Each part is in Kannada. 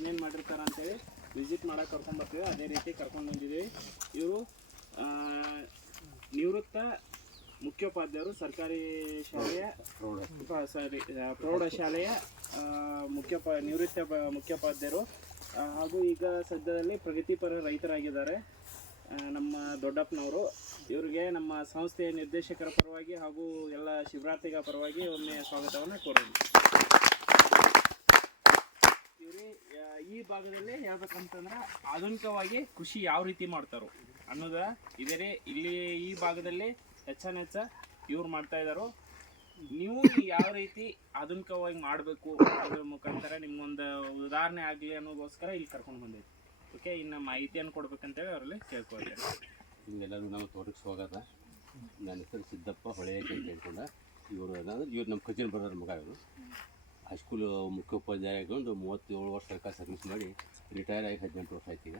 ಏನೇನು ಮಾಡಿರ್ತಾರೆ ಅಂತೇಳಿ ವಿಸಿಟ್ ಮಾಡೋಕೆ ಕರ್ಕೊಂಡ್ಬರ್ತೀವಿ. ಅದೇ ರೀತಿ ಕರ್ಕೊಂಡು ಬಂದಿದ್ದೀವಿ. ಇವರು ನಿವೃತ್ತ ಮುಖ್ಯೋಪಾಧ್ಯಾಯರು, ಸರ್ಕಾರಿ ಶಾಲೆಯ ಪ್ರೌಢಶಾಲೆಯ ನಿವೃತ್ತ ಮುಖ್ಯೋಪಾಧ್ಯಾಯರು ಹಾಗೂ ಈಗ ಸದ್ಯದಲ್ಲಿ ಪ್ರಗತಿಪರ ರೈತರಾಗಿದ್ದಾರೆ ನಮ್ಮ ದೊಡ್ಡಪ್ಪನವರು. ಇವರಿಗೆ ನಮ್ಮ ಸಂಸ್ಥೆಯ ನಿರ್ದೇಶಕರ ಪರವಾಗಿ ಹಾಗೂ ಎಲ್ಲ ಶಿವರಾತ್ರಿಗಳ ಪರವಾಗಿ ಒಮ್ಮೆ ಸ್ವಾಗತವನ್ನು ಕೋರೋಣ. ಇವರು ಈ ಭಾಗದಲ್ಲಿ ಹೇಳ್ಬೇಕಂತಂದ್ರೆ ಆಧುನಿಕವಾಗಿ ಕೃಷಿ ಯಾವ ರೀತಿ ಮಾಡ್ತಾರೋ ಅನ್ನೋದು ಇದರೇ ಇಲ್ಲಿ ಈ ಭಾಗದಲ್ಲಿ ಹೆಚ್ಚ ಇವ್ರು ಮಾಡ್ತಾ ಇದ್ದಾರೋ. ನೀವು ಯಾವ ರೀತಿ ಆಧುನಿಕವಾಗಿ ಮಾಡಬೇಕು ಅದ್ರ ಮುಖಾಂತರ ನಿಮ್ಗೊಂದು ಉದಾಹರಣೆ ಆಗಲಿ ಅನ್ನೋಗೋಸ್ಕರ ಇಲ್ಲಿ ಕರ್ಕೊಂಡು ಬಂದೈತಿ. ಓಕೆ, ಇನ್ನು ಮಾಹಿತಿಯನ್ನು ಕೊಡ್ಬೇಕಂತೇಳಿ ಅವರಲ್ಲಿ ಕೇಳ್ಕೊಳ್ತೇನೆ. ನಿಮ್ಗೆಲ್ಲರೂ ನಮ್ಮ ತೋಟಕ್ಕೆ ಸ್ವಾಗತ. ನನ್ನ ಹೆಸರು ಸಿದ್ದಪ್ಪ ಹೊಳೆಯಕ್ಕೆ ಅಂತ ಹೇಳ್ಕೊಂಡ. ಇವರು ನಮ್ಮ ಕಜಿನ್ ಬ್ರದರ್ ಮಗ. ಇವರು ಹೈಸ್ಕೂಲ್ ಮುಖ್ಯೋಪಾಧ್ಯಾಯಗೊಂಡು 37 ವರ್ಷ ಸರ್ಕಾರ ಸರ್ವಿಸ್ ಮಾಡಿ ರಿಟೈರ್ ಆಗಿ 18 ವರ್ಷ ಆಯ್ತು. ಈಗ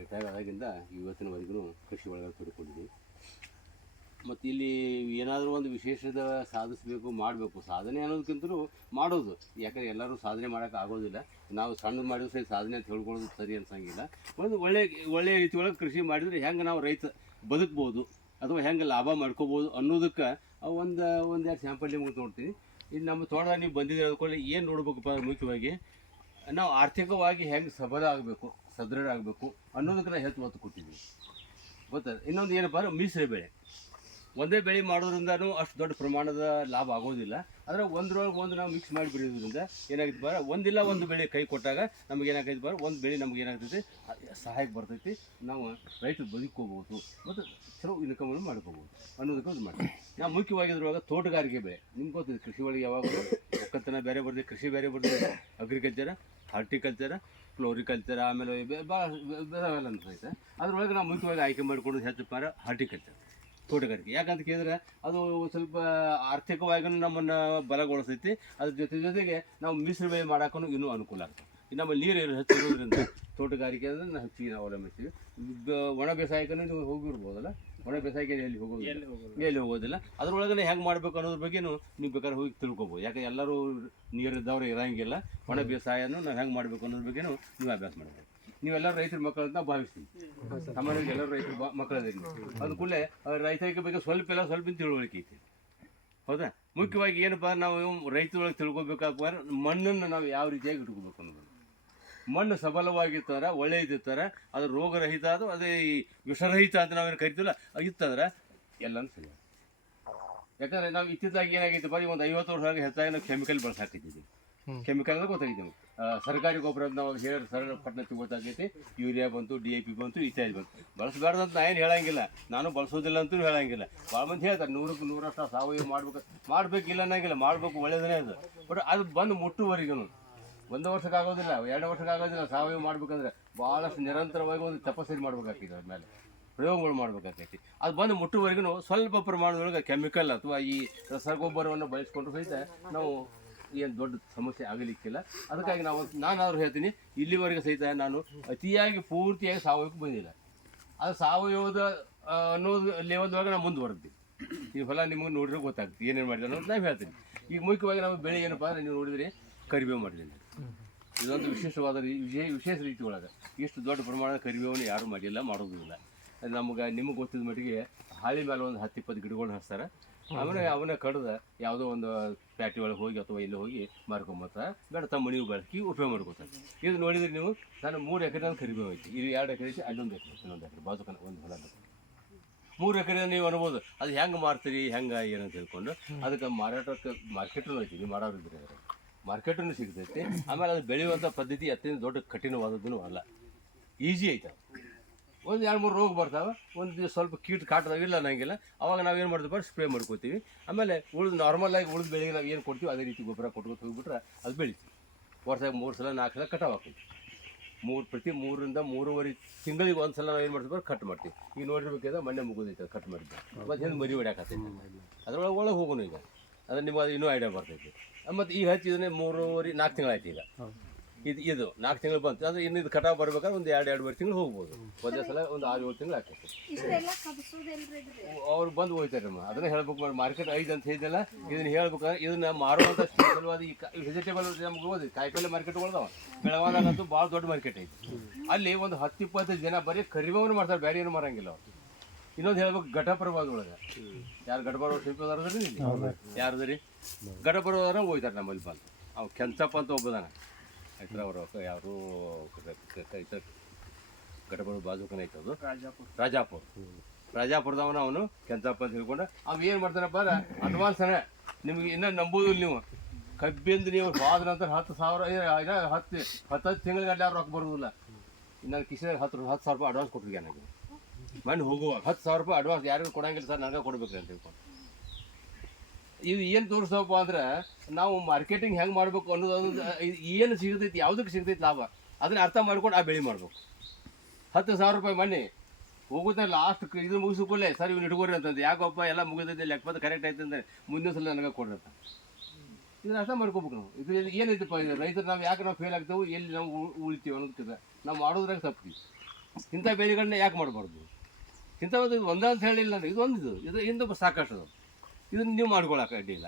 ರಿಟೈರ್ ಆದಾಗಿಂದ ಇವತ್ತಿನವರೆಗೂ ಕೃಷಿ ಒಳಗೆ ತೊಡ್ಕೊಂಡಿದ್ದೀವಿ. ಮತ್ತು ಇಲ್ಲಿ ಏನಾದರೂ ಒಂದು ವಿಶೇಷದ ಸಾಧಿಸಬೇಕು, ಮಾಡಬೇಕು. ಸಾಧನೆ ಅನ್ನೋದಕ್ಕಿಂತಲೂ ಮಾಡೋದು. ಯಾಕಂದರೆ ಎಲ್ಲರೂ ಸಾಧನೆ ಮಾಡೋಕೆ ಆಗೋದಿಲ್ಲ. ನಾವು ಸಣ್ಣದು ಮಾಡಿದ್ರು ಸರಿ ಸಾಧನೆ ಅಂತ ಹೇಳ್ಕೊಳ್ಳೋದು ಸರಿ ಅನ್ಸಂಗಿಲ್ಲ. ಒಂದು ಒಳ್ಳೆಯ ರೀತಿ ಒಳಗೆ ಕೃಷಿ ಮಾಡಿದರೆ ಹೆಂಗೆ ನಾವು ರೈತ ಬದುಕ್ಬೋದು ಅಥವಾ ಹೆಂಗೆ ಲಾಭ ಮಾಡ್ಕೋಬೋದು ಅನ್ನೋದಕ್ಕೆ ಒಂದೆರಡು ಸ್ಯಾಂಪಲ್ ನಿಮ್ಗೆ ನೋಡ್ತೀನಿ. ಇಲ್ಲಿ ನಮ್ಮ ತೋಟದಾಗ ನೀವು ಬಂದಿದ್ದೀರ ಅಂದ್ಕೊಳ್ಳಿ, ಏನು ನೋಡ್ಬೇಕಪ್ಪ ಮುಖ್ಯವಾಗಿ ನಾವು ಆರ್ಥಿಕವಾಗಿ ಹೆಂಗೆ ಸಬಲ ಆಗಬೇಕು, ಸದೃಢ ಆಗಬೇಕು ಅನ್ನೋದಕ್ಕೆ ನಾವು ಹೆಚ್ಚು ಒತ್ತು ಕೊಟ್ಟಿದ್ದೀವಿ. ಗೊತ್ತದ. ಇನ್ನೊಂದು ಏನಪ್ಪ ಅಂದ್ರೆ ಮಿಶ್ರ ಬೆಳೆ. ಒಂದೇ ಬೆಳೆ ಮಾಡೋದ್ರಿಂದನೂ ಅಷ್ಟು ದೊಡ್ಡ ಪ್ರಮಾಣದ ಲಾಭ ಆಗೋದಿಲ್ಲ. ಆದರೆ ಒಂದ್ರೊಳಗೆ ಒಂದು ನಾವು ಮಿಕ್ಸ್ ಮಾಡಿ ಬೆಳೆಯೋದ್ರಿಂದ ಏನಾಗೈತೆ ಬಾರ ಒಂದಿಲ್ಲ ಒಂದು ಬೆಳೆ ಕೈ ಕೊಟ್ಟಾಗ ನಮ್ಗೆ ಏನಾಗೈತೆ ಬಾರ ಒಂದು ಬೆಳೆ ನಮ್ಗೆ ಏನಾಗ್ತೈತಿ ಸಹಾಯಕ್ಕೆ ಬರ್ತೈತಿ. ನಾವು ರೈತರು ಬದುಕೋಬೋದು ಮತ್ತು ಚಲೋ ಇನ್ಕಮನ್ನು ಮಾಡ್ಕೋಬೋದು ಅನ್ನೋದಕ್ಕೆ ಒಂದು ಮಾಡಿ. ನಾವು ಮುಖ್ಯವಾಗಿದ್ರೊಳಗೆ ತೋಟಗಾರಿಕೆ ಬೆಳೆ ನಿಮ್ಗೆ ಗೊತ್ತಿದೆ. ಕೃಷಿ ಒಳಗೆ ಯಾವಾಗಲೂ ಒಕ್ಕಲ್ತನ ಬೇರೆ ಬರ್ತದೆ, ಕೃಷಿ ಬೇರೆ ಬರ್ತದೆ. ಅಗ್ರಿಕಲ್ಚರ, ಹಾರ್ಟಿಕಲ್ಚರ, ಫ್ಲೋರಿಕಲ್ಚರ್, ಆಮೇಲೆ ಭಾಳ ಬೇರೆಲ್ಲ ಅನ್ಸೈತೆ. ಅದ್ರೊಳಗೆ ನಾವು ಮುಖ್ಯವಾಗಿ ಆಯ್ಕೆ ಮಾಡಿಕೊಂಡು ಹೆಚ್ಚು ಪಾರ ಹಾರ್ಟಿಕಲ್ಚರ್, ತೋಟಗಾರಿಕೆ. ಯಾಕಂತ ಕೇಳಿದ್ರೆ ಅದು ಸ್ವಲ್ಪ ಆರ್ಥಿಕವಾಗಿ ನಮ್ಮನ್ನು ಬಲಗೊಳಿಸ್ತೈತಿ. ಅದ್ರ ಜೊತೆಗೆ ನಾವು ಮಿಶ್ರ ಬೆಳೆ ಮಾಡೋಕ್ಕೂ ಇನ್ನೂ ಅನುಕೂಲ ಆಗ್ತದೆ. ನಮ್ಮಲ್ಲಿ ನೀರು ಹೆಚ್ಚಿರೋದ್ರಿಂದ ತೋಟಗಾರಿಕೆ ಅಂದರೆ ನಾವು ಹೆಚ್ಚಿಗೆ ನಾವು ಅವಲಂಬಿಸ್ತೀವಿ. ಒಣ ಬೇಸಾಯಕ್ಕೂ ನೀವು ಹೋಗಿರ್ಬೋದಲ್ಲ. ಒಣ ಬೇಸಾಯಕ್ಕೆ ಎಲ್ಲಿ ಹೋಗೋದಿಲ್ಲ. ಅದ್ರೊಳಗನೆ ಹೆಂಗೆ ಮಾಡಬೇಕು ಅನ್ನೋದ್ರ ಬಗ್ಗೆನೂ ನೀವು ಬೇಕಾದ್ರೆ ಹೋಗಿ ತಿಳ್ಕೊಬೋದು. ಯಾಕೆ ಎಲ್ಲರೂ ನೀರಿದ್ದವ್ರು ಇರೋಂಗಿಲ್ಲ. ಒಣ ಬೇಸಾಯನೂ ನಾವು ಹೆಂಗೆ ಮಾಡಬೇಕು ಅನ್ನೋದ್ರ ಬಗ್ಗೆನೂ ನೀವು ಅಭ್ಯಾಸ ಮಾಡಬೇಕು. ನೀವೆಲ್ಲರೂ ರೈತರ ಮಕ್ಕಳಂತ ಭಾವಿಸ್ತೀವಿ. ಸಾಮಾನ್ಯವಾಗಿ ಎಲ್ಲರೂ ರೈತರ ಮಕ್ಕಳದೇನು ಅಂದ ಕೂಡಲೇ ರೈತರಿಗೆ ಬಗ್ಗೆ ಸ್ವಲ್ಪ ತಿಳುವಳಿಕೆ ಐತಿ. ಹೌದಾ? ಮುಖ್ಯವಾಗಿ ಏನಪ್ಪ ನಾವು ರೈತರೊಳಗೆ ತಿಳ್ಕೊಬೇಕಾದ್ರೆ ಮಣ್ಣನ್ನು ನಾವು ಯಾವ ರೀತಿಯಾಗಿ ಇಟ್ಕೋಬೇಕು ಅನ್ನೋದು. ಮಣ್ಣು ಸಬಲವಾಗಿರ್ತಾರೆ, ಒಳ್ಳೆ ಇದ್ದಿರ್ತಾರೆ, ಅದು ರೋಗರಹಿತ, ಅದು ಅದೇ ವಿಷರಹಿತ ಅಂತ ನಾವೇನು ಕರಿತೀವಲ್ಲ ಇತ್ತಂದ್ರೆ ಎಲ್ಲನೂ ಸರಿ. ಯಾಕಂದರೆ ನಾವು ಇತ್ತಿದ್ದಾಗಿ ಏನಾಗೈತೆ ಬರೀ ಒಂದು 50 ವರ್ಷ ಹೆಚ್ಚಾಗಿ ನಾವು ಕೆಮಿಕಲ್ ಬಳಸಾಕಿದ್ದೀವಿ. ಕೆಮಿಕಲ್ ಅಂದ್ರೆ ಗೊತ್ತಾಗಿದೆ. ನಾವು ಸರ್ಕಾರಿ ಗೊಬ್ಬರ ನಾವು ಸರಳ ಪಟ್ಟಣಕ್ಕೆ ಗೊತ್ತಾಗೈತಿ. ಯೂರಿಯಾ ಬಂತು, DAP ಬಂತು, ಇತ್ಯಾದಿ ಬಂತು. ಬಳಸಬಾರ್ದು ಅಂತ ನಾ ಏನು ಹೇಳಂಗಿಲ್ಲ, ನಾನು ಬಳಸೋದಿಲ್ಲ ಅಂತೂ ಹೇಳಂಗಿಲ್ಲ. ಭಾಳ ಮಂದಿ ಹೇಳ್ತಾರೆ 100ಕ್ಕೆ 100% ಸಾವಯವ ಮಾಡಬೇಕಿಲ್ಲ ಅನ್ನಂಗಿಲ್ಲ, ಮಾಡಬೇಕು, ಒಳ್ಳೇದನೇ ಅದು. ಬಟ್ ಅದು ಬಂದು ಮುಟ್ಟುವರೆಗೂ 1 ವರ್ಷಕ್ಕೆ ಆಗೋದಿಲ್ಲ, 2 ವರ್ಷಕ್ಕೆ ಆಗೋದಿಲ್ಲ. ಸಾವಯವ ಮಾಡ್ಬೇಕಂದ್ರೆ ಭಾಳಷ್ಟು ನಿರಂತರವಾಗಿ ಒಂದು ತಪಸ್ಸರಿ ಮಾಡ್ಬೇಕಾಗ್ತದೆ. ಅದ್ರ ಮೇಲೆ ಪ್ರಯೋಗಗಳು ಮಾಡ್ಬೇಕಾಗ್ತೈತಿ. ಅದು ಬಂದು ಮುಟ್ಟುವರೆಗೂ ಸ್ವಲ್ಪ ಪ್ರಮಾಣದೊಳಗೆ ಕೆಮಿಕಲ್ ಅಥವಾ ಈ ರಸಗೊಬ್ಬರವನ್ನು ಬಳಸ್ಕೊಂಡು ಸಹಿತ ನಾವು ಏನು ದೊಡ್ಡ ಸಮಸ್ಯೆ ಆಗಲಿಕ್ಕಿಲ್ಲ. ಅದಕ್ಕಾಗಿ ನಾನಾದರೂ ಹೇಳ್ತೀನಿ, ಇಲ್ಲಿವರೆಗೆ ಸಹಿತ ನಾನು ಅತಿಯಾಗಿ ಪೂರ್ತಿಯಾಗಿ ಸಾವಯವಕ್ಕೆ ಬಂದಿಲ್ಲ. ಅದು ಸಾವಯವದ ಅನ್ನೋದು ಲೆವೆಲ್ದೊಳಗೆ ನಾವು ಮುಂದುವರೆದ್ವಿ. ಈ ಹೊಲ ನಿಮಗೆ ನೋಡಿದ್ರೆ ಗೊತ್ತಾಗ್ತದೆ ಏನೇನು ಮಾಡಿದೆ ಅನ್ನೋದು ನಾವು ಹೇಳ್ತೀನಿ. ಈಗ ಮುಖ್ಯವಾಗಿ ನಾವು ಬೆಳೆ ಏನಪ್ಪ ಅಂದರೆ ನೀವು ನೋಡಿದರೆ ಕರಿಬೇವು ಮಾಡಿದ್ದೀನಿ. ಇದೊಂದು ವಿಶೇಷವಾದ ವಿಶೇಷ ರೀತಿ ಒಳಗೆ ಇಷ್ಟು ದೊಡ್ಡ ಪ್ರಮಾಣದ ಕರಿಬೇವನ್ನು ಯಾರೂ ಮಾಡಿಲ್ಲ, ಮಾಡೋದು ಇಲ್ಲ. ನಿಮಗೆ ಗೊತ್ತಿದ್ದ ಮಟ್ಟಿಗೆ ಹಾಳಿ ಮೇಲೆ ಒಂದು 10-20 ಗಿಡಗಳನ್ನ ಹಚ್ತಾರೆ. ಆಮೇಲೆ ಅವನ್ನ ಕಡ್ದು ಯಾವುದೋ ಒಂದು ಪ್ಯಾಟಿ ಒಳಗೆ ಹೋಗಿ ಅಥವಾ ಇಲ್ಲಿ ಹೋಗಿ ಮಾರ್ಕೊಂಬತ್ತಾರೆ. ಬೇಡ ತಮ್ಮ ಮನೆಗೆ ಬಳಸಿ ಉಪಯೋಗ ಮಾಡ್ಕೊತಾರೆ. ಇದು ನೋಡಿದ್ರೆ ನೀವು ನಾನು 3 ಎಕರೆ ಕರಿಬೇವು ಐತಿ. ಇದು 2 ಎಕರೆ ಐತಿ, ಅಲ್ಲೊಂದು ಎಕರೆ, ಇನ್ನೊಂದು ಎಕರೆ ಬಾಜುಕನ ಒಂದು ಹೊಲ. 3 ಎಕರೆ ನೀವು ಅನ್ಬೋದು. ಅದು ಹೆಂಗೆ ಮಾರ್ತೀರಿ ಹೆಂಗೆ ಏನಂತ ಹೇಳ್ಕೊಂಡು ಅದಕ್ಕೆ ಮಾರ್ಕೆಟೂ ಐತಿ. ನೀವು ಮಾಡೋರಿದ್ರೆ ಮಾರ್ಕೆಟೂ ಸಿಗ್ತೈತಿ. ಆಮೇಲೆ ಅದು ಬೆಳೆಯುವಂಥ ಪದ್ಧತಿ ಅತ್ಯಂತ ದೊಡ್ಡ ಕಠಿಣವಾದದ್ದು ಅಲ್ಲ, ಈಸಿ ಐತೆ. ಒಂದು 2-3 ರೋಗ ಬರ್ತಾವೆ, ಒಂದು ಸ್ವಲ್ಪ ಕೀಟ ಕಾಟದಾಗಿಲ್ಲ ಅನ್ನಂಗಿಲ್ಲ. ಅವಾಗ ನಾವೇನು ಮಾಡ್ತೀವಿ ಸ್ಪ್ರೇ ಮಾಡ್ಕೋತೀವಿ. ಆಮೇಲೆ ನಾರ್ಮಲಾಗಿ ಉಳಿದ ಬೆಳೆಗೆ ನಾವು ಏನು ಕೊಡ್ತೀವಿ ಅದೇ ರೀತಿ ಗೊಬ್ಬರ ಕೊಟ್ಕೊತ ಹೋಗ್ಬಿಟ್ರೆ ಅದು ಬೆಳಿತೀವಿ. ವರ್ಷಕ್ಕೆ 3 ಸಲ 4 ಸಲ ಕಟಾವು ಹಾಕ್ತೀವಿ. ಪ್ರತಿ 3 ರಿಂದ 3.5 ತಿಂಗಳಿಗೆ ಒಂದು ಸಲ ನಾವು ಏನು ಮಾಡ್ತೀವಿ ಕಟ್ ಮಾಡ್ತೀವಿ. ಈಗ ನೋಡಿರ್ಬೇಕಾದ್ರೆ ಮೊನ್ನೆ ಮುಗಿದೈತೆ ಕಟ್ ಮಾಡಿದ್ದೆ. ಮತ್ತು ಹಿಂದೆ ಮರಿ ಹೊಡ್ಯಾಕತ್ತೈತಿ. ಅದ್ರೊಳಗೆ ಹೋಗೋಣ. ಈಗ ಅದು ನಿಮಗೆ ಅದು ಇನ್ನೂ ಐಡಿಯಾ ಬರ್ತೈತಿ. ಮತ್ತು ಈಗ ಹಚ್ಚಿದ್ರೆ 3.5-4 ತಿಂಗಳಾಯ್ತು. ಈಗ ಇದು 4 ತಿಂಗಳು ಬಂತು ಅಂದ್ರೆ ಇನ್ನು ಇದು ಕಟಾವು ಬರ್ಬೇಕಾದ್ರೆ ಒಂದು 2-2.5 ತಿಂಗಳು ಹೋಗ್ಬೋದು. ಒಂದೇ ಸಲ ಒಂದು 6-7 ತಿಂಗಳು ಆಗ್ತದೆ. ಅವ್ರು ಬಂದು ಹೋಗ್ತಾರಮ್ಮ. ಅದನ್ನ ಹೇಳ್ಬೇಕು, ಮಾರ್ಕೆಟ್ 5 ಅಂತ ಹೇಳಿದೆಲ್ಲ ಇದನ್ನ ಹೇಳ್ಬೇಕಾದ್ರೆ ಇದನ್ನ ಮಾರುವಂಥ ಸಲುವಾದ ಈ ವೆಜಿಟೇಬಲ್ ನಮ್ಗೆ ಓದಿ ಕಾಯಿಪಲ್ಲೆ ಮಾರ್ಕೆಟ್ಗಳದಾವ. ಬೆಳಗಾದಾಗಂತೂ ಭಾಳ ದೊಡ್ಡ ಮಾರ್ಕೆಟ್ ಐತಿ. ಅಲ್ಲಿ ಒಂದು 10-20 ಜನ ಬರೀ ಕರಿಬೇವನ್ನು ಮಾಡ್ತಾರೆ, ಬೇರೆ ಏನು ಮಾರಂಗಿಲ್ಲ ಅವ್ರು. ಇನ್ನೊಂದು ಹೇಳ್ಬೇಕು, ಘಟಪ್ರಭಾದೊಳಗೆ ಯಾರು ಘಟಪ್ರಭಾವ ಶಿಲ್ಪದಾರದ್ರಿ ಇಲ್ಲಿ ಯಾರದ್ರಿ ಘಟಪ್ರಭಾದವ್ರ ಹೋಗ್ತಾರೆ ನಮ್ಮಲ್ಲಿ ಬಂದು. ಅವು ಕೆಂಚಪ್ಪ ಅಂತ ಒಬ್ಬದಾನ ಆಯ್ತು, ಅವರು ಯಾರು ಘಟಪ್ರಭಾವ ಬಾಜುಕನ ಐತೆ ಅದು ರಾಜಾಪುರದವನ ಅವನು ಕೆಂಚಪ್ಪ ಅಂತ ಹೇಳ್ಕೊಂಡು ಅವ್ ಏನು ಮಾಡ್ತಾನಪ್ಪ ಅಂದ್ರೆ ಅಡ್ವಾನ್ಸ್ ನಿಮ್ಗೆ ಇನ್ನೂ ನಂಬೋದಿಲ್ಲ ನೀವು. ಕಬ್ಬಿಂದು ನೀವು ಹೋದ ನಂತರ 10,000 10 ತಿಂಗಳಿಗೆ ಯಾರು ರೊಕ್ಕ ಬರೋದಿಲ್ಲ. ನನ್ನ ಕಿಶೆದಾಗ 10,000 ರೂಪಾಯಿ ಅಡ್ವಾನ್ಸ್ ಕೊಟ್ಟಿಗೆ ನನಗೆ ಮನೆ ಹೋಗುವಾಗ 10,000 ರೂಪಾಯಿ ಅಡ್ವಾನ್ಸ್ ಯಾರಿಗೂ ಕೊಡಂಗಿಲ್ಲ ಸರ್, ನನಗೆ ಕೊಡ್ಬೇಕ್ರಿ ಅಂತ ಹೇಳ್ಕೊಂಡು. ಇದು ಏನು ತೋರಿಸ್ತಪ್ಪ ಅಂದ್ರೆ ನಾವು ಮಾರ್ಕೆಟಿಂಗ್ ಹೆಂಗೆ ಮಾಡ್ಬೇಕು ಅನ್ನೋದು ಏನು ಸಿಗ್ತೈತಿ, ಯಾವುದಕ್ಕೆ ಸಿಗ್ತೈತಿ ಲಾಭ ಅದನ್ನ ಅರ್ಥ ಮಾಡ್ಕೊಂಡು ಆ ಬೆಳೆ ಮಾಡ್ಬೇಕು. 10,000 ರೂಪಾಯಿ ಮನೆ ಹೋಗುತ್ತೆ ಲಾಸ್ಟ್ ಇದು ಮುಗಿಸ್ಕೊಳ್ಳೆ ಸರ್ ಇವ್ನು ಇಟ್ಕೋರಿ ಅಂತಂದು. ಯಾಕಪ್ಪ ಎಲ್ಲ ಮುಗಿದೈತೆ ಲೆಕ್ಕಪದ ಕರೆಕ್ಟ್ ಐತೆ ಅಂದರೆ ಮುಂದಿನ ಸಲ ನನಗೆ ಕೊಡ್ರಿ ಅಂತ. ಇದನ್ನ ಅರ್ಥ ಮಾಡ್ಕೋಬೇಕು ನಾವು. ಇದು ಏನೈತಪ್ಪ ಇದು ರೈತರು ನಾವು ಯಾಕೆ ನಾವು ಫೇಲ್ ಆಗ್ತೇವೆ, ಎಲ್ಲಿ ನಾವು ಉಳಿತೀವಿ ಅನ್ನೋದು ನಾವು ಮಾಡೋದ್ರಾಗ ತಪ್ತೀವಿ. ಇಂಥ ಬೆಳೆಗಳನ್ನ ಯಾಕೆ ಮಾಡಬಾರ್ದು? ಇಂಥ ಒಂದೇ ಅಂತ ಹೇಳಿಲ್ಲ ಅಂದರೆ ಇದು ಒಂದು ಇದು ಇಂದು ಸಾಕಷ್ಟು ಅದು. ಇದನ್ನು ನೀವು ಮಾಡ್ಕೊಳಕ್ಕೆ ಅಡ್ಡಿಲ್ಲ.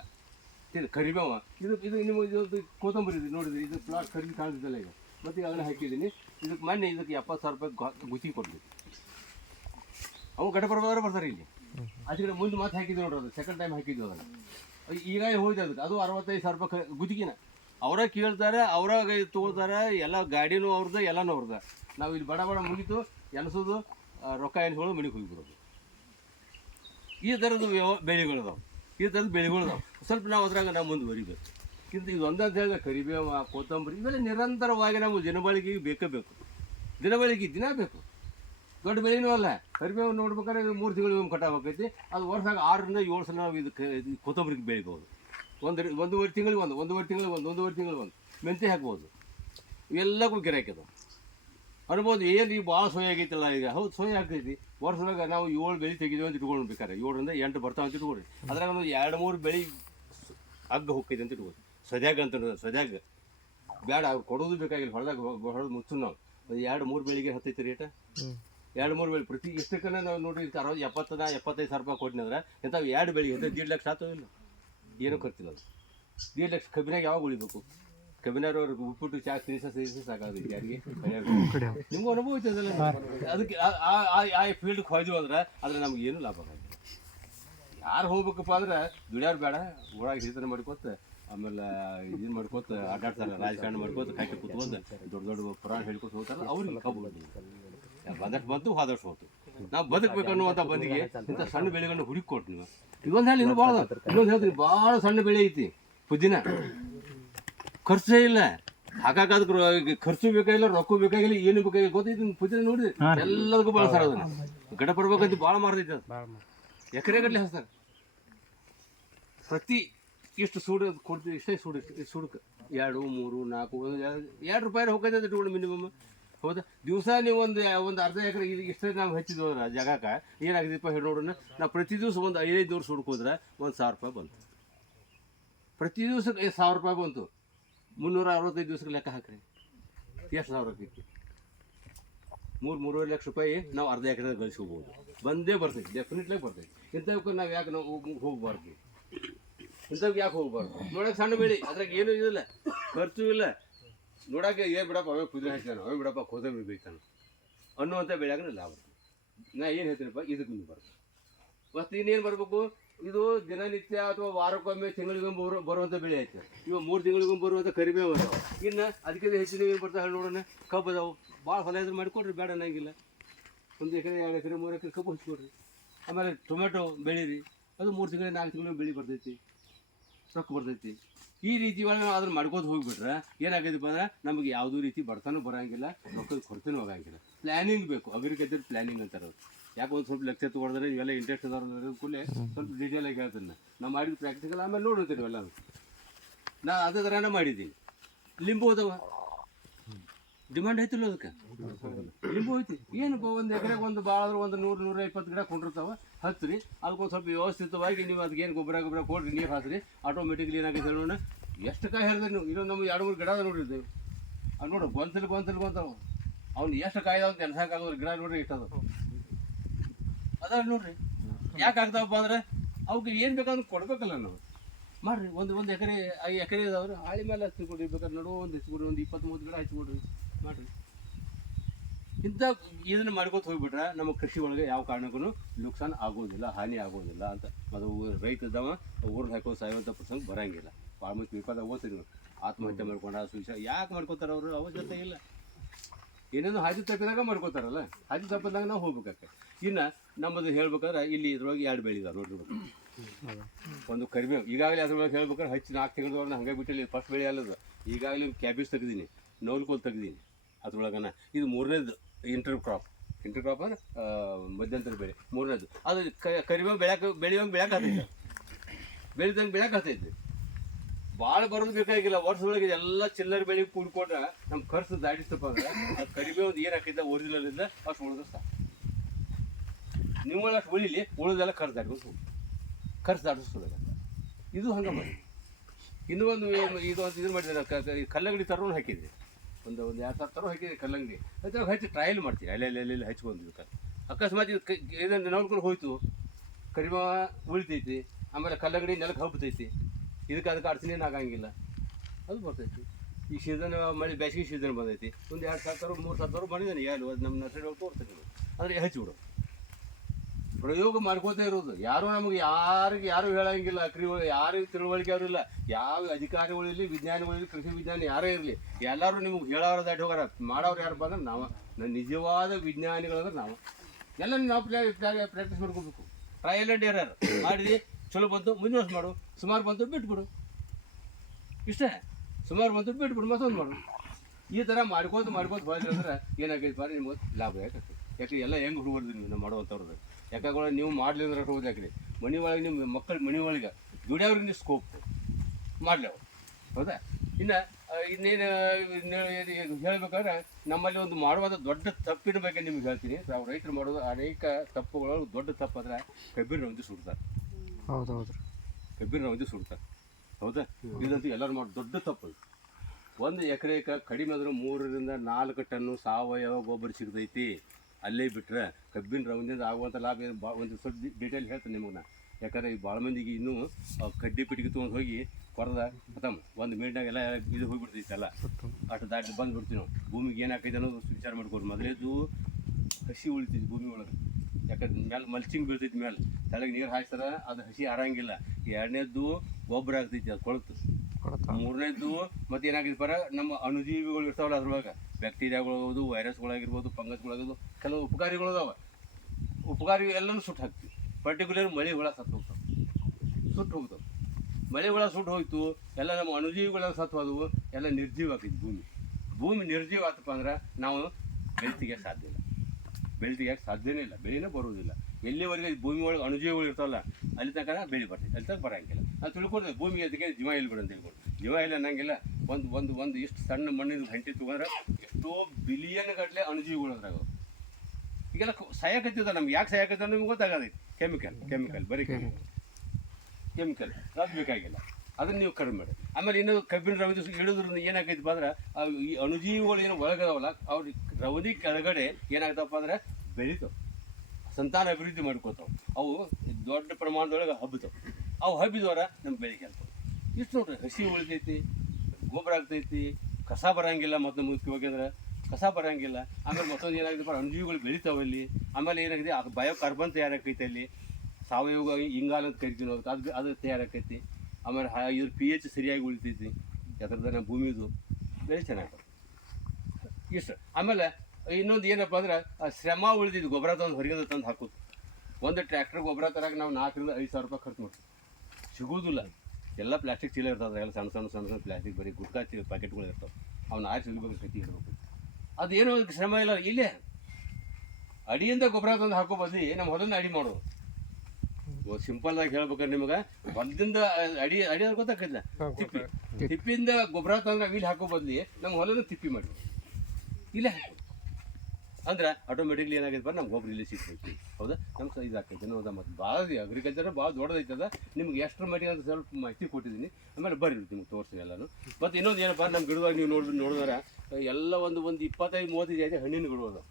ಇದು ಕರಿಬೇವ ಇದು ನಿಮ್ಮ ಇದು ಕೊತ್ತಂಬರಿ ಇದು ನೋಡಿದ್ರಿ, ಇದು ಪ್ಲಾಟ್ ಕರಿದು ಕಾಣಿಸ್ತಿಲ್ಲ ಈಗ. ಮತ್ತು ಈಗ ಅದನ್ನು ಹಾಕಿದ್ದೀನಿ. ಇದಕ್ಕೆ ಮೊನ್ನೆ ಇದಕ್ಕೆ 70,000 ರೂಪಾಯಿ ಗುತ್ತಿಗೆ ಕೊಡ್ಬೇಕು. ಅವು ಘಟಪ್ರಭಾವರು ಬರ್ತಾರೆ ಇಲ್ಲಿ. ಅದಕ್ಕೆ ಮುಂದೆ ಮತ್ತೆ ಹಾಕಿದ್ವಿ ನೋಡ್ರಿ, ಅದು ಸೆಕೆಂಡ್ ಟೈಮ್ ಹಾಕಿದ್ವಿ ಅದನ್ನು. ಈಗ ಹೋಯ್ತು ಅದಕ್ಕೆ ಅದು 65,000 ರೂಪಾಯಿ ಗುತ್ತಿಗೆನ ಅವರ ಕೇಳ್ತಾರೆ, ಅವ್ರಾಗ ತೊಗೊಳ್ತಾರೆ. ಎಲ್ಲ ಗಾಡಿನೂ ಅವ್ರದ್ದು, ಎಲ್ಲನೂ ಅವ್ರದ್ದು. ನಾವು ಇಲ್ಲಿ ಬಡ ಮುಗೀತು ಎನಿಸೋದು, ರೊಕ್ಕ ಎನಿಸ್ಕೊಳ್ಳೋದು, ಮನೆಗೆ ಹೋಗಿಬಿಡೋದು. ಈ ಥರದ್ದು ಬೆಳೆಗಳಿದಾವೆ, ಈ ಥರದ ಬೆಳೆಗಳಿದಾವೆ. ಸ್ವಲ್ಪ ನಾವು ಅದ್ರಾಗ ನಾವು ಮುಂದುವರಿಬೇಕು. ಇದು ಒಂದಂತ ಹೇಳಿದ್ರೆ ಕರಿಬೇವು, ಕೊತ್ತಂಬರಿ ಇವೆಲ್ಲ ನಿರಂತರವಾಗಿ ನಾವು ದಿನಬಳಕೆಗೆ ಬೇಕೇ ಬೇಕು. ದಿನಬಳಕೆ ದಿನ ಬೇಕು. ದೊಡ್ಡ ಬೆಳೆನೂ ಅಲ್ಲ. ಕರಿಬೇವು ನೋಡ್ಬೇಕಾದ್ರೆ ಇದು 3 ತಿಂಗಳಿಗೆ ಒಮ್ಮೆ ಕಟಾವು ಆಕೈತಿ. ಅದು ವರ್ಷದಾಗ 6ರಿಂದ 7 ಸಲ ನಾವು ಇದು ಕೊತ್ತಂಬರಿಗೆ ಬೆಳಿಬೋದು. ಒಂದೂವರೆ ತಿಂಗಳಿಗೆ ಒಂದು ಮೆಂತ್ಯ ಹಾಕ್ಬೋದು. ಇವೆಲ್ಲಕ್ಕೂ ಗಿರಾಕಿ ಅದಾವೆ ಅನ್ಬೋದು. ಏನು ಈಗ ಭಾಳ ಸೋಯ್ ಆಗೈತಲ್ಲ ಈಗ. ಹೌದು ಸೋಯ್ ಆಗ್ತೈತಿ. ವರ್ಷದಾಗ ನಾವು 7 ಬೆಳೆ ತೆಗಿದೀವಿ ಅಂತ ಇಟ್ಕೊಳ್ಬೇಕಾರೆ 7ರಿಂದ 8 ಬರ್ತಾವೆ ಅಂತ ಇಟ್ಕೊಳ್ರಿ. ಅದ್ರಾಗ ಒಂದು 2-3 ಬೆಳೆ ಹಗ್ಗ ಹೋಗ್ತೈತೆ ಅಂತ ಇಟ್ಕೊಳ್ರಿ. ಸದ್ಯಾಗ ಅಂತ ಸದ್ಯಾಗ ಬೇಡ ಅವ್ರು ಕೊಡೋದು ಬೇಕಾಗಿಲ್ಲ. ಹೊಡೆದು ಮುಚ್ಚು ನಾವು 2-3 ಬೆಳೆಗೆ ಹತ್ತೈತಿ ರೇಟ. 2-3 ಬೆಳೆ ಪ್ರತಿ ಎಷ್ಟಕ್ಕನ್ನ ನಾವು ನೋಡ್ರಿ 70,000-75,000 ರೂಪಾಯಿ ಕೊಟ್ಟಿನಂದ್ರೆ ಇಂಥವು 2 ಬೆಳೆಗೆ ಅಂತ 1.5 ಲಕ್ಷ ಆಗ್ತವೆ ಇಲ್ಲ, ಏನೂ ಖರ್ಚಿಲ್ಲ. ಅದು 1.5 ಲಕ್ಷ ಕಬ್ಬಿನಾಗ ಯಾವಾಗ ಉಳಿಬೇಕು? ಕಬ್ಬಿನವ್ರಿಗೆ ಉಪ್ಪಿಟ್ಟು ಚಾ ತಿನಿಸಿ ಸಾಕಾಗೈತಿ ಯಾರಿಗೆ? ನಿಮಗೂ ಅನುಭವ ಐತೆ ಅದೆಲ್ಲ. ಅದಕ್ಕೆ ಆ ಫೀಲ್ಡ್ಗೆ ಹೋಯ್ದು ಅಂದ್ರೆ ಅದ್ರ ನಮ್ಗೆ ಏನೂ ಲಾಭ ಆಗಿಲ್ಲ. ಯಾರು ಹೋಗ್ಬೇಕಪ್ಪ ಅಂದ್ರೆ ದುಡಿಯೋರು ಬೇಡ, ಊರಾಗ ಹಿರಿತನ ಮಾಡ್ಕೊತ ಆಮೇಲೆ ಇದನ್ನು ಮಾಡ್ಕೊತ ಆಟಾಡ್ತಾರೆ, ರಾಜಕಾರಣ ಮಾಡ್ಕೊತ ಕಾಯ್ಕೆ ಕೂತ್ಕೊಂಡು ದೊಡ್ಡ ಪುರಾಣ ಹೇಳ್ಕೊತ ಹೋಗ್ತಾರಲ್ಲ, ಅವ್ರಿಗೆ ಕಬ್ಬು ಬಂದಷ್ಟು ಬಂತು, ಹೋದಷ್ಟು ಹೋಯ್ತು. ನಾವು ಬದುಕಬೇಕನ್ನುವಂಥ ಬಂದಿಗೆ ಇಂಥ ಸಣ್ಣ ಬೆಳೆಗಳನ್ನ ಹುಡುಕೊಟ್ಟು ನೀವು ಇದೊಂದು ಹೇಳಿ ಇನ್ನೂ ಭಾಳ ಇನ್ನೊಂದು ಹೇಳ್ತೀನಿ. ಭಾಳ ಸಣ್ಣ ಬೆಳೆ ಐತಿ ಪುದೀನ, ಖರ್ಚೇ ಇಲ್ಲ. ಹಾಗಾಗಿ ಅದಕ್ಕೆ ಖರ್ಚು ಬೇಕಾಗಿಲ್ಲ, ರೊಕ್ಕ ಬೇಕಾಗಿಲ್ಲ, ಏನು ಬೇಕಾಗಿಲ್ಲ. ಗೊತ್ತೈತಿ ಪುದೀನ ನೋಡಿದ್ರಿ ಎಲ್ಲದಕ್ಕೂ ಬಳಸ್ತಾರೆ. ಅದನ್ನು ಗಡ ಬರ್ಬೇಕಂತ ಭಾಳ ಮಾರ್ತೈತೆ. ಅದು ಎಕರೆಗಟ್ಟಲೆ ಹಚ್ತಾರೆ. ಪ್ರತಿ ಇಷ್ಟು ಸೂಡು ಕೊಡ್ತೀವಿ, ಇಷ್ಟೇ ಸುಡಕ್ಕೆ 2, 3, 4, 2 ರೂಪಾಯಿ ಹೋಗ್ತೈತೆ ಇಟ್ಕೊಂಡು ಮಿನಿಮಮ್. ಹೌದಾ? ದಿವಸ ನೀವು ಒಂದು ಅರ್ಧ ಎಕರೆ ಇದು ಇಷ್ಟೇ ನಾವು ಹಚ್ಚಿದ್ವಿ ಜಾಗಕ್ಕೆ ಏನಾಗಿದೆಪ್ಪ ಹೇಳಿ ನೋಡೋಣ. ನಾವು ಪ್ರತಿ ದಿವಸ ಒಂದು 500 ಸುಡಕ್ಕೆ ಹೋದ್ರೆ 1,000 ರೂಪಾಯಿ ಬಂತು. ಪ್ರತಿ ದಿವಸಕ್ಕೆ 1,000 ರೂಪಾಯಿ ಬಂತು. 365 ದಿವಸಕ್ಕೆ ಲೆಕ್ಕ ಹಾಕ್ರಿ ಎಷ್ಟು ಸಾವಿರ ಆಕೈತಿ? 3-3.5 ಲಕ್ಷ ರೂಪಾಯಿ ನಾವು ಅರ್ಧ ಎಕರೆ ಗಳಿಸ್ಕೋಬೋದು. ಬಂದೇ ಬರ್ತೈತಿ, ಡೆಫಿನೆಟ್ಲಿ ಬರ್ತೈತಿ. ಇಂಥವಕ್ಕೆ ನಾವು ಯಾಕೆ ನಾವು ಹೋಗ್ಬಾರ್ದು? ಇಂಥವ್ಗೆ ಯಾಕೆ ಹೋಗ್ಬಾರ್ದು? ನೋಡೋಕೆ ಸಣ್ಣ ಬೆಳೆ, ಅದ್ರಾಗ ಏನೂ ಇದಿಲ್ಲ, ಖರ್ಚು ಇಲ್ಲ. ನೋಡೋಕೆ ಬಿಡಪ್ಪ ಅವೇ ಪುದೀನ ಹಾಕ್ತಾನೆ, ಅವೇ ಬಿಡಪ್ಪ ಕೊತ್ತಂಬರಿ ಬೇಯ್ತಾನೆ ಅನ್ನುವಂಥ ಬೆಳೆಯಾಗ ಲಾಭ. ನಾ ಏನು ಹೇಳ್ತೀನಪ್ಪ, ಇದಕ್ಕೆ ಮುಂದೆ ಬರ್ಬೇಕು. ಮತ್ತು ಇನ್ನೇನು ಬರಬೇಕು? ಇದು ದಿನನಿತ್ಯ ಅಥವಾ ವಾರಕ್ಕೊಮ್ಮೆ ತಿಂಗಳಿಗೊಮ್ಮೆ ಬರುವಂಥ ಬೆಳೆ ಆಯ್ತು. ಇವಾಗ 3 ತಿಂಗಳಿಗೊಮ್ಮೆ ಬರುವಂಥ ಕರಿಬೇವು ಅದಾವೆ. ಇನ್ನು ಅದಕ್ಕಿಂತ ಹೆಚ್ಚಿನ ಏನು ಬರ್ತಾವೆ ಹೇಳಿ ನೋಡೋಣ. ಕಬ್ಬು ಅದಾವೆ, ಭಾಳ ಹೊಲ ಇದ್ರೆ ಮಾಡಿಕೊಡ್ರಿ, ಬೇಡ ಅನ್ನಂಗಿಲ್ಲ. 1 ಎಕರೆ 2 ಎಕರೆ 3 ಎಕರೆ ಕಬ್ಬು ಹಚ್ಕೊಡ್ರಿ. ಆಮೇಲೆ ಟೊಮೆಟೊ ಬೆಳೀರಿ, ಅದು 3 ತಿಂಗಳು 4 ತಿಂಗಳು ಬೆಳೆ ಬರ್ತೈತಿ, ರೊಕ್ಕ ಬರ್ತೈತಿ. ಈ ರೀತಿ ಒಳಗೆ ನಾವು ಅದನ್ನು ಮಾಡ್ಕೋತ ಹೋಗ್ಬಿಟ್ರೆ ಏನಾಗೈತಪ್ಪ ಅಂದ್ರೆ ನಮಗೆ ಯಾವುದೂ ರೀತಿ ಬಡತನೂ ಬರೋಂಗಿಲ್ಲ, ರೊಕ್ಕದ ಕೊರತೆನೂ ಹೋಗಂಗಿಲ್ಲ. ಪ್ಲ್ಯಾನಿಂಗ್ ಬೇಕು, ಅಗ್ರಿಕಲ್ಚರ್ ಪ್ಲ್ಯಾನಿಂಗ್ ಅಂತಾರೆ ಅವ್ರು. ಯಾಕೆ ಒಂದು ಸ್ವಲ್ಪ ಲೆಕ್ಕ ತೊಗೊಳಿದ್ರೆ ಇವೆಲ್ಲ ಇಂಟ್ರೆಸ್ಟ್ ಅದಾರ ಕೂಡಲೇ ಸ್ವಲ್ಪ ಡೀಟೇಲಾಗಿ ಹೇಳ್ತೀನಿ. ನಾವು ಮಾಡಿದ ಪ್ರಾಕ್ಟಿಕಲ್ ಆಮೇಲೆ ನೋಡಿರ್ತೀನಿ ಇವೆಲ್ಲ. ನಾ ಅದೇ ಥರನೇ ಮಾಡಿದ್ದೀನಿ. ಲಿಂಬು ಅದಾವ, ಡಿಮ್ಯಾಂಡ್ ಐತಿಲ್ಲ ಅದಕ್ಕೆ. ಲಿಂಬು ಐತಿ, ಏನಪ್ಪ 1 ಎಕರೆಗೆ ಒಂದು ಭಾಳ ಅಂದ್ರೆ 100-120 ಗಿಡ ಕೊಂಡಿರ್ತಾವೆ. ಹಚ್ಚಿರಿ, ಅದಕ್ಕೊಂದು ಸ್ವಲ್ಪ ವ್ಯವಸ್ಥಿತವಾಗಿ ನೀವು ಅದಕ್ಕೆ ಏನು ಗೊಬ್ಬರ ಕೊಡ್ರಿ, ನೀರು ಹಾಕ್ರಿ, ಆಟೋಮೆಟಿಕ್ಲಿ ಏನಾಗೈತೆ ನೋಡೋಣ. ಎಷ್ಟು ಕಾಯಿ ಹೇಳಿದ್ರೆ ನೀವು ಇನ್ನೊಂದು ನಮ್ಗೆ 2-3 ಗಿಡ ನೋಡಿರ್ತೀವಿ. ಅವ್ನು ನೋಡ್ರಿ ಗೊಂತಲು ಅವ್ನು ಎಷ್ಟು ಕಾಯ್ದಾವ ಅಂತ ಎನ್ಸಾಕಾಗೋದು ಗಿಡ ನೋಡ್ರಿ ಇಷ್ಟದ ಅದಾವ ನೋಡ್ರಿ ಯಾಕೆ ಆಗ್ತಾವಪ್ಪ ಅಂದ್ರೆ ಅವಕ್ಕೆ ಏನು ಬೇಕಂದ್ರೆ ಕೊಡ್ಬೇಕಲ್ಲ ನಾವು ಮಾಡ್ರಿ ಒಂದು ಎಕರೆ 5 ಎಕರೆ ಇದಾವ್ರಿ ಹಾಳಿ ಮೇಲೆ ಹಚ್ಚಿಕೊಡ್ರಿ ಬೇಕಾದ್ರೆ ನಡು ಒಂದು ಹಚ್ಕೊಡ್ರಿ ಒಂದು 20-30 ಗಿಡ ಹಚ್ಕೊಡ್ರಿ ಮಾಡ್ರಿ ಇಂಥ ಇದನ್ನು ಮಾಡ್ಕೊತ ಹೋಗ್ಬಿಟ್ರೆ ನಮ್ಮ ಕೃಷಿ ಒಳಗೆ ಯಾವ ಕಾರಣಕ್ಕೂ ನುಕ್ಸಾನ್ ಆಗೋದಿಲ್ಲ ಹಾನಿ ಆಗೋದಿಲ್ಲ ಅಂತ ಅದು ರೈತ ಇದ್ದವ ಊರ್ನ ಹಾಕೋದು 50% ಬರೋಂಗಿಲ್ಲ ಭಾಳ ಮಂದಿ ಬೇಕಾದಾಗ ಓದ್ತೀರಿ ನೀವು ಆತ್ಮಹತ್ಯೆ ಮಾಡ್ಕೊಂಡ ಸುಶಾ ಯಾಕೆ ಮಾಡ್ಕೋತಾರೆ ಅವರು ಅವಶ್ಯಕತೆ ಇಲ್ಲ ಏನೇನು ಹಾದಿ ತಪ್ಪಿದಾಗ ಮಾಡ್ಕೋತಾರಲ್ಲ ಹಾದಿ ತಪ್ಪಿದಾಗ ನಾವು ಹೋಗ್ಬೇಕಾಗ್ತದೆ ಇನ್ನು ನಮ್ಮದು ಹೇಳ್ಬೇಕಾದ್ರೆ ಇಲ್ಲಿ ಇದ್ರೊಳಗೆ 2 ಬೆಳೆ ಇದಾವೆ ನೋಡ್ರಿ ಒಂದು ಕರಿಬೇವು ಈಗಾಗಲೇ ಅದ್ರೊಳಗೆ ಹೇಳ್ಬೇಕಾದ್ರೆ ಹಚ್ಚಿ 4 ತಿಂಗಳೊಳಗೆ ಹಂಗೆ ಬಿಟ್ಟಿಲ್ಲ ಫಸ್ಟ್ ಬೆಳೆ ಅಲ್ಲದು ಈಗಾಗಲೇ ಕ್ಯಾಬೇಜ್ ತೆಗ್ದೀನಿ ನೌಲ್ಕೋಲ್ ತೆಗ್ದೀನಿ ಅದ್ರೊಳಗನ ಇದು 3ನೇದು ಇಂಟರ್ ಕ್ರಾಪ್ ಅಂದ್ರೆ ಮಧ್ಯಂತರ ಬೆಳೆ 3ನೇದು ಅದು ಕರಿಬೇವು ಬೆಳೆಯೋಂಗೆ ಬೆಳೆಯಕ್ಕೆ ಹತ್ತೈತಿ ಭಾಳ ಬರೋದು ಬೇಕಾಗಿಲ್ಲ ವರ್ಷದೊಳಗೆ ಎಲ್ಲ ಚಿಲ್ಲರ್ ಬೆಳೆ ಕೂಡ್ಕೊಂಡ್ರೆ ನಮ್ಮ ಖರ್ಚು ದಾಟಿಸ್ತಪ್ಪ ಅಂದ್ರೆ ಅದು ಕರಿಬೇವು ಏನು ಹಾಕಿದ್ದ ಒರಿಜಿನಲ್ ಇಂದ ಅಷ್ಟು ಉಳಿದ್ರೆ ಸಾಕು ನಿಮ್ಮಲ್ಲಿ ಅಷ್ಟು ಉಳಿಲಿ ಉಳಿದೆಲ್ಲ ಖರ್ಚು ದಾಟಿಸ್ತದೆ ಇದು ಹಂಗೆ ಮಾಡಿ ಇನ್ನೂ ಒಂದು ಇದು ಮಾಡಿದ್ರೆ ಕಲ್ಲಂಗಡಿ ತರೋನು ಹಾಕಿದ್ರಿ ಒಂದು 2,000 ತರೋ ಹಾಕಿದ್ರಿ ಕಲ್ಲಂಗಡಿ ಅದ್ರಾಗ ಹಚ್ಚಿ ಟ್ರಯಲ್ ಮಾಡ್ತೀವಿ ಅಲ್ಲೆಲ್ಲಿ ಹಚ್ಕೊಂಡು ಅಕಸ್ಮಾತ್ ಇದನ್ನು ನೋಡ್ಕೊಂಡು ಹೋಯ್ತು ಕರಿಬೇವ ಉಳಿತೈತಿ ಆಮೇಲೆ ಕಲ್ಲಂಗಡಿ ನೆಲಕ್ಕೆ ಹಬ್ಬತೈತಿ ಅದಕ್ಕೆ ಅಡಚಣೆ ಏನು ಆಗಂಗಿಲ್ಲ ಅದು ಬರ್ತೈತಿ ಈ ಸೀಸನ್ ಮಳೆ ಬೇಸಿಗೆ ಸೀಸನ್ ಬಂದೈತಿ ಒಂದು 2,000 3,000 ಮಾಡಿದ್ದಾನೆ ಯಾರು ಅದು ನಮ್ಮ ನರ್ಸರಿ ಒಳಗೆ ತೋರಿಸ್ತೀನಿ ಅಂದರೆ ಹಚ್ಚಿಬಿಡು ಪ್ರಯೋಗ ಮಾಡ್ಕೋತಾ ಇರೋದು ಯಾರು ನಮಗೆ ಯಾರು ಹೇಳಂಗಿಲ್ಲ ಯಾರು ತಿಳುವಳಿಕೆ ಅವರು ಇಲ್ಲ ಯಾವ ಅಧಿಕಾರಿಗಳಿರಲಿ ವಿಜ್ಞಾನಿಗಳಿರಲಿ ಕೃಷಿ ವಿಜ್ಞಾನಿ ಯಾರೇ ಇರಲಿ ಎಲ್ಲರೂ ನಿಮಗೆ ಹೇಳೋರು ದಾಟಿ ಹೋಗಾರ ಮಾಡೋರು ಯಾರು ಬಂದ್ರೆ ನಾವು ನಿಜವಾದ ವಿಜ್ಞಾನಿಗಳಂದ್ರೆ ನಾವು ಎಲ್ಲ ನಾವು ಪ್ರಾಕ್ಟೀಸ್ ಮಾಡ್ಕೋಬೇಕು ಟ್ರಯಲ್ ಆ್ಯಂಡ್ ಎರರ್ ಮಾಡಿದ್ವಿ ಚಲೋ ಬಂತು ಮುಂದುವರ್ಸ್ ಮಾಡು ಸುಮಾರು ಬಂತು ಬಿಟ್ಬಿಡು ಇಷ್ಟೇ ಸುಮಾರು ಬಂತು ಬಿಟ್ಬಿಡು ಮತ್ತೊಂದು ಮಾಡು ಈ ಥರ ಮಾಡ್ಕೋತ ಹೋದ್ರೆ ಅಂದ್ರೆ ಏನಾಗೈತೆ ಬಾರಿ ನಿಮ್ಗೆ ಲಾಭ ಯಾಕೈತಿ ಯಾಕೆ ಎಲ್ಲ ಹೆಂಗೆ ಹುಡುಗರ್ದು ನೀವು ಮಾಡುವಂಥವ್ರದ್ದು ಯಾಕಂದ್ರೆ ನೀವು ಮಾಡಲಿ ಅಂದ್ರೆ ಹೋಗಿ ಯಾಕ್ರಿ ಮನೆ ಒಳಗೆ ನಿಮ್ಮ ಮಕ್ಕಳು ಮನೆ ಒಳಗೆ ದುಡಿಯೋರಿಗೆ ನೀವು ಸ್ಕೋಪ್ ಮಾಡಲಿ ಹೌದಾ ಇನ್ನೇನು ಹೇಳ್ಬೇಕಾದ್ರೆ ನಮ್ಮಲ್ಲಿ ಒಂದು ಮಾಡುವಂಥ ದೊಡ್ಡ ತಪ್ಪಿನ ಬಗ್ಗೆ ನಿಮ್ಗೆ ಹೇಳ್ತೀನಿ ನಾವು ರೈತರು ಮಾಡೋದು ಅನೇಕ ತಪ್ಪುಗಳು ದೊಡ್ಡ ತಪ್ಪು ಅಂದ್ರೆ ಕಬ್ಬಿನ ರೌಂದಿ ಸುಡ್ತಾರೆ ಕಬ್ಬಿನ ರೌಂದಿ ಸುಡ್ತಾರೆ ಹೌದಾ ಇದಂತೂ ಎಲ್ಲರೂ ಮಾಡಿ ದೊಡ್ಡ ತಪ್ಪು 1 ಎಕರೆಗೆ ಕಡಿಮೆ ಆದರೂ 3 ರಿಂದ 4 ಟನ್ನು ಸಾವಯವ ಗೊಬ್ಬರ ಸಿಗ್ತೈತಿ ಅಲ್ಲೇ ಬಿಟ್ಟರೆ ಕಬ್ಬಿನ ರೌಂದಿಂದ ಆಗುವಂಥ ಲಾಭ ಏನು ಒಂದು ಸ್ವಲ್ಪ ಡೀಟೇಲ್ ಹೇಳ್ತೇನೆ ನಿಮಗೆ ಯಾಕಂದರೆ ಈ ಭಾಳ ಮಂದಿಗೆ ಇನ್ನೂ ಕಡ್ಡಿ ಪಿಟಿಗೆ ತೊಗೊಂಡು ಹೋಗಿ ಕೊರದ ಖತಮ್ 1 ಮಿನಿಟ್ನಾಗ ಎಲ್ಲ ಇದು ಹೋಗಿಬಿಡ್ತೈತೆ ಎಲ್ಲ ಅಷ್ಟು ದಾಟಿ ಬಂದುಬಿಡ್ತೀವಿ ನಾವು ಭೂಮಿಗೆ ಏನಾಕೈತೆ ಅನ್ನೋದು ವಿಚಾರ ಮಾಡ್ಕೊಂಡು ಮೊದಲೇದು ಹಸಿ ಉಳಿತೈತಿ ಭೂಮಿ ಒಳಗೆ ಯಾಕಂದ್ರೆ ಮೇಲೆ ಮಲ್ಚಿಂಗ್ ಬೀಳ್ತೈತಿ ಮೇಲೆ ತಳಗೆ ನೀರು ಹಾಕ್ತಾರೆ ಅದು ಹಸಿ ಆರಂಗಿಲ್ಲ 2ನೇದ್ದು ಗೊಬ್ಬರ ಆಗ್ತೈತಿ ಅದು ಕೊಳತು 3ನೇದ್ದು ಮತ್ತೆ ಏನಾಗಿದೆ ನಮ್ಮ ಅಣುಜೀವಿಗಳು ಇರ್ತಾವಲ್ಲ ಅದ್ರೊಳಗೆ ಬ್ಯಾಕ್ಟೀರಿಯಾಗಳಾಗೋದು ವೈರಸ್ಗಳಾಗಿರ್ಬೋದು ಫಂಗಸ್ಗಳಾಗೋದು ಕೆಲವು ಉಪಕಾರಿಗಳು ಅದಾವೆ ಉಪಕಾರಿ ಎಲ್ಲನೂ ಸುಟ್ಟು ಹಾಕ್ತೀವಿ ಪರ್ಟಿಕ್ಯುಲರ್ ಮಳೆ ಹುಳ ಸುಟ್ಟು ಹೋಗ್ತಾವೆ ಮಳೆ ಹುಳ ಸುಟ್ಟು ಹೋಯ್ತು ಎಲ್ಲ ನಮ್ಮ ಅಣುಜೀವಿಗಳೆಲ್ಲ ಸತ್ತು ಹೋದವು ಎಲ್ಲ ನಿರ್ಜೀವ ಆಗ್ತೈತಿ ಭೂಮಿ ನಿರ್ಜೀವ ಆತಪ್ಪ ಅಂದ್ರೆ ನಾವು ಬೆಳೆ ತೆಗಿಯೋಕೆ ಸಾಧ್ಯನೇ ಇಲ್ಲ ಬೆಳೆನೇ ಬರುವುದಿಲ್ಲ ಎಲ್ಲಿವರೆಗೆ ಭೂಮಿ ಒಳಗೆ ಅಣುಜೀವಿಗಳು ಇರ್ತಾವಲ್ಲ ಅಲ್ಲಿ ತನಕ ಬೆಳೆ ಬರ್ತೈತೆ ಅಲ್ಲಿ ತನಕ ಬರೋಂಗಿಲ್ಲ ನಾವು ತಿಳ್ಕೊಡ್ತೇವೆ ಭೂಮಿಗೆ ಅದಕ್ಕೆ ಜೀವ ಇಲ್ಲ ಬಿಡು ಅಂತ ಹೇಳ್ಬೋದು ಜೀವ ಇಲ್ಲ ಅನ್ನಂಗಿಲ್ಲ ಒಂದು ಇಷ್ಟು ಸಣ್ಣ ಮಣ್ಣಿನ ಗಂಟೆ ತೊಗೊಂಡ್ರೆ ಎಷ್ಟೋ ಬಿಲಿಯನ್ ಗಟ್ಟಲೆ ಅಣುಜೀವಿಗಳು ಅದ್ರಾಗ ಈಗೆಲ್ಲ ಸಾಯಕತ್ತಿದ ನಮ್ಗೆ ಯಾಕೆ ಸಾಯಕತ್ತ ನಿಮ್ಗೆ ಗೊತ್ತಾಗೋದೈತಿ ಕೆಮಿಕಲ್ ಬರೀ ಕೆಮಿಕಲ್ ಅದು ಬೇಕಾಗಿಲ್ಲ ಅದನ್ನು ನೀವು ಕಡಿಮೆ ಮಾಡಿ ಆಮೇಲೆ ಇನ್ನೂ ಕಬ್ಬಿನ ರವದಿ ಇಡೋದ್ರಿಂದ ಏನಾಗೈತಪ್ಪ ಅಂದ್ರೆ ಈ ಅಣುಜೀವಿಗಳು ಏನು ಒಳಗದವಲ್ಲ ಅವ್ರ ರವದಿ ಕೆಳಗಡೆ ಏನಾಗ್ತಪ್ಪ ಅಂದ್ರೆ ಬೆಳಿತಾವೆ ಸಂತಾನ ಅಭಿವೃದ್ಧಿ ಮಾಡ್ಕೋತಾವೆ ಅವು ದೊಡ್ಡ ಪ್ರಮಾಣದೊಳಗೆ ಹಬ್ಬತಾವೆ ಅವು ಹಬ್ಬಿದವರ ನಮ್ಮ ಬೆಳಿಗ್ಗೆ ಆಗ್ತವೆ ಇಷ್ಟು ನೋಡ್ರಿ ಹಸಿ ಉಳಿತೈತಿ ಗೊಬ್ಬರ ಆಗ್ತೈತಿ ಕಸ ಬರೋಂಗಿಲ್ಲ ಮತ್ತು ಮುಖ್ಯವಾಗಿ ಅಂದ್ರೆ ಕಸ ಬರೋಂಗಿಲ್ಲ ಆಮೇಲೆ ಮತ್ತೊಂದು ಏನಾಗಿದೆಪ್ಪ ಅಣುಜೀವಿಗಳು ಬೆಳಿತಾವೆ ಅಲ್ಲಿ ಆಮೇಲೆ ಏನಾಗಿದೆ ಬಯೋ ಕಾರ್ಬನ್ ತಯಾರಾಕೈತೆ ಅಲ್ಲಿ ಸಾವಯವ ಇಂಗಾಲ ಅಂತ ಕರಿತೀವಿ ಅದು ತಯಾರಾಕೈತಿ ಆಮೇಲೆ ಇದ್ರ pH ಸರಿಯಾಗಿ ಉಳಿತೈತಿ ಯಾಕಂದ್ರೆ ನಮ್ಮ ಭೂಮಿದು ಬೆಳೆ ಚೆನ್ನಾಗ್ತದೆ ಇಷ್ಟು ಆಮೇಲೆ ಇನ್ನೊಂದು ಏನಪ್ಪ ಅಂದ್ರೆ ಶ್ರಮ ಉಳಿದಿದ್ದು ಗೊಬ್ಬರ ಹೊರಗಿಂದ ತಂದು ಹಾಕೋದು ಒಂದು ಟ್ರ್ಯಾಕ್ಟರ್ ಗೊಬ್ಬರ ತರಕ್ಕೆ ನಾವು 4 ರಿಂದ 5 ಸಾವಿರ ರೂಪಾಯಿ ಖರ್ಚು ಮಾಡ್ತೀವಿ ಸಿಗೋದಿಲ್ಲ ಎಲ್ಲ ಪ್ಲಾಸ್ಟಿಕ್ ಚೀಲ ಇರ್ತದೆ ಎಲ್ಲ ಸಣ್ಣ ಪ್ಲಾಸ್ಟಿಕ್ ಬರೀ ಗುಟ್ಕಾ ಚೀಲ ಪ್ಯಾಕೆಟ್ಗಳು ಇರ್ತಾವೆ ಅವ್ನ ಸಿಗಬೇಕು ಕಟ್ಟಿ ಇಡಬೇಕು ಅದೇನು ಶ್ರಮ ಇಲ್ಲ ಇಲ್ಲೇ ಅಡಿಯಿಂದ ಗೊಬ್ಬರ ತಂದು ಹಾಕೋ ಬದಲಿ ನಮ್ಮ ಹೊಲನ ಅಡಿ ಮಾಡೋದು ಸಿಂಪಲ್ ಆಗಿ ಹೇಳ್ಬೇಕಾದ್ರೆ ನಿಮಗೆ ಹೊಲದಿಂದ ಅಡಿ ಅಂದ್ರೆ ಗೊತ್ತಾಗ್ತಿಲ್ಲ ತಿಪ್ಪಿಯಿಂದ ಗೊಬ್ಬರ ತಂದ್ರೆ ಇಲ್ಲಿ ಹಾಕೋ ಬದಲಿ ನಮ್ಮ ಹೊಲನ ತಿಪ್ಪಿ ಮಾಡಿ ಇಲ್ಲ ಅಂದ್ರೆ ಆಟೋಮೆಟಿಕ್ಲಿ ಏನಾಗಿದೆ ಬರ್ ನಮ್ಗೆ ಗೊಬ್ಬರ ಇಲ್ಲಿ ಸಿಗ್ತೈತಿ ಹೌದಾ ನಮ್ಗೆ ಇದಾಗ್ತೈತೆ ಅನ್ನೋದು ಮತ್ತು ಭಾಳ ಅಗ್ರಿಕಲ್ಚರ್ ಭಾಳ ದೊಡ್ಡದೈತದ ನಿಮ್ಗೆ ಎಷ್ಟರ ಮಟ್ಟಿಗೆ ಅಂತ ಸ್ವಲ್ಪ ಮಾಹಿತಿ ಕೊಟ್ಟಿದ್ದೀನಿ ಆಮೇಲೆ ಬರ್ರಿ ನಿಮ್ಗೆ ತೋರಿಸಿ ಎಲ್ಲರೂ ಮತ್ತು ಇನ್ನೊಂದು ಏನಪ್ಪ ನಮ್ಮ ಗಿಡದಾಗ ನೀವು ನೋಡಿದ್ರೆ ಎಲ್ಲ ಒಂದು 25-30 ಜಾತಿ ಹಣ್ಣಿನ ಗಿಡ ಅದಾವ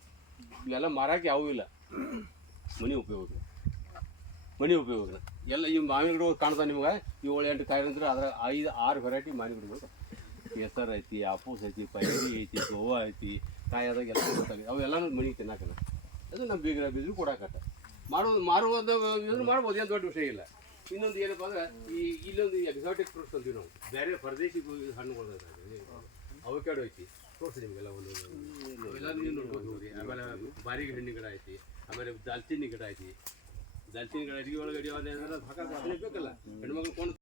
ಇವೆಲ್ಲ ಮಾರಕ್ಕೆ ಯಾವೂ ಇಲ್ಲ ಮನೆ ಉಪಯೋಗ ಎಲ್ಲ ಈ ಮಾವಿನ ಗಿಡಗಳು ಕಾಣ್ತಾವೆ ನಿಮ್ಗೆ 7-8 ಕಾಯಿ ಅಂದ್ರೆ ಅದ್ರ 5-6 ವೆರೈಟಿ ಮಾವಿನ ಗಿಡಗಳು ಹೆಸರು ಐತಿ ಆಪೂಸ್ ಐತಿ ಪೈರಿ ಐತಿ ಗೋವಾ ಐತಿ ಕಾಯಾದಾಗ ಎಲ್ಲ ಗೊತ್ತಾಗಿದೆ ಅವೆಲ್ಲನೂ ಮನೆಗೆ ತಿನ್ನಕಲ್ಲ ಅದು ನಮ್ಮ ಬೀಜರು ಕೊಡಾಕತ್ತ ಮಾರುವುದು ಇದನ್ನು ಮಾಡ್ಬೋದು ಏನು ದೊಡ್ಡ ವಿಷಯ ಇಲ್ಲ ಇನ್ನೊಂದು ಏನಪ್ಪ ಅಂದ್ರೆ ಇಲ್ಲೊಂದು ಎಕ್ಸಾಟಿಕ್ ಫ್ರೂಟ್ಸ್ ಅಂತೀವಿ ನಾವು ಬೇರೆ ಪರದೇಶಿ ಹಣ್ಣುಗಳು ಅವಕಾಡೋ ಐತಿ ತೋರಿಸಿ ನಿಮಗೆಲ್ಲ ಒಂದು ಎಲ್ಲ ನೀವು ನೋಡ್ಬೋದು ಹೋಗಿ ಆಮೇಲೆ ಬಾರಿಗೆ ಹಣ್ಣಿನ ಗಿಡ ಐತಿ ಆಮೇಲೆ ದಾಲ್ಚಿನ್ನಿ ಗಿಡ ಐತಿ ದಾಲ್ಚಿನ್ನಿ ಗಿಡ ಅಡಿಗೆ ಒಳಗೆ ಅಡಿಗೆ ಅಂದ್ರೆ ಬೇಕಲ್ಲ ಹೆಣ್ಮಕ್ಳು ಕೊಂಡು